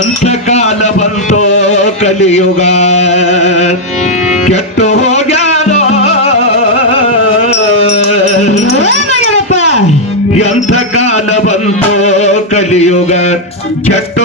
ಎಂತ ಕಾಲ ಬಂತೋ ಕಲಿಯುಗ. ಕೆಟ್ಟು ಹೋಗ್ಯಾರೋ ಎಂತ ಕಾಲ ಬಂತೋ ಕಲಿಯುಗ. ಕೆಟ್ಟು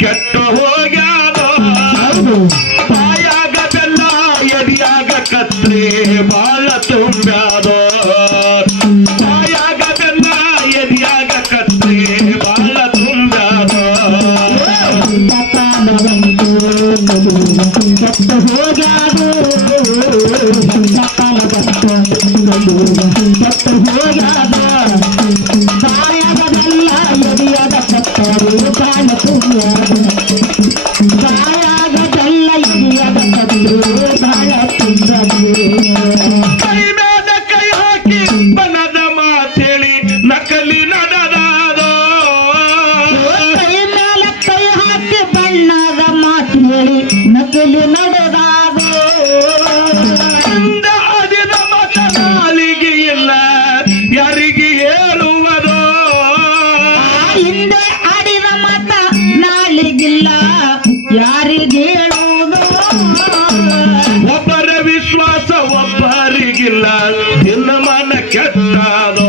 ಕೆಟ್ಟು ಹೋಗ್ಯಾನೋ? ತಾಯಾಗ ಬೆಲ್ಲ ಎದಿಯಾಗ ಇಲ್ಲ ನಿನ್ನ ಮನ ಕೆಟ್ಟದೋ?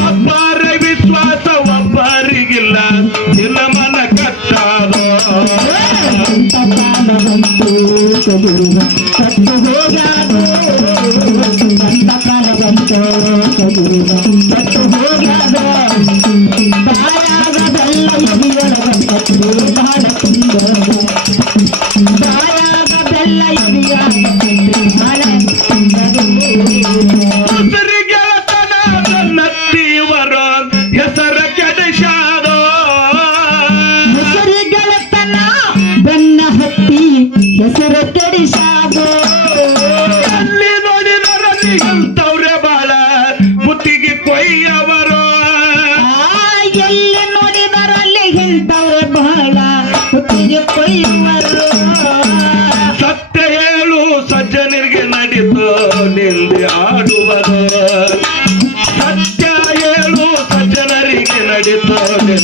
ಒಬ್ಬರ ವಿಶ್ವಾಸ ಒಬ್ಬರಿಗಿಲ್ಲ ನಿನ್ನ ಮನ ಕೆಟ್ಟದೋ? ಬಹಳ ಸುಂದರ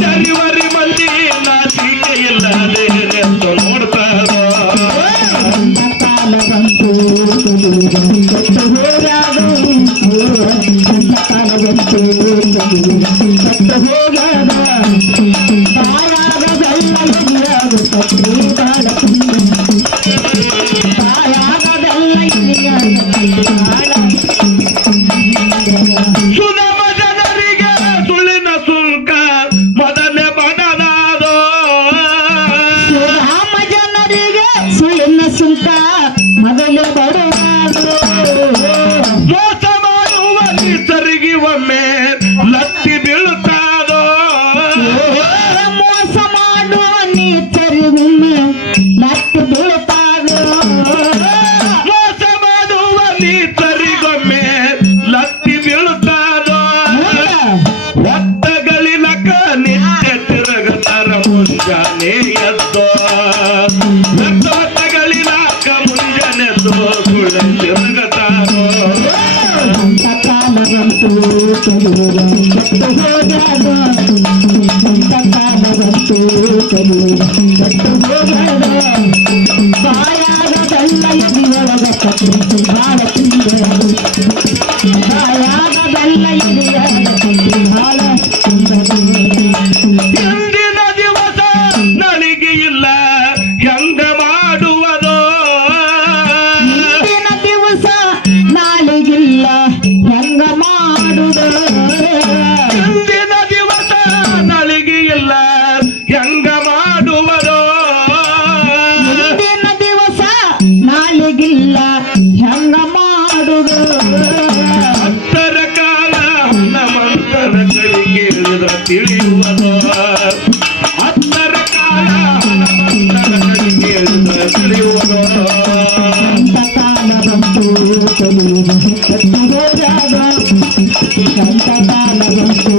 ಜನವರಿ ಮಂದಿ ನಾಚಿಕೆ ಇಲ್ಲದೆ ಎಂದು ನೋಡ್ತಾರ ಹೋಗದ ಕಲಿಯುಗ కంట పాలవంతు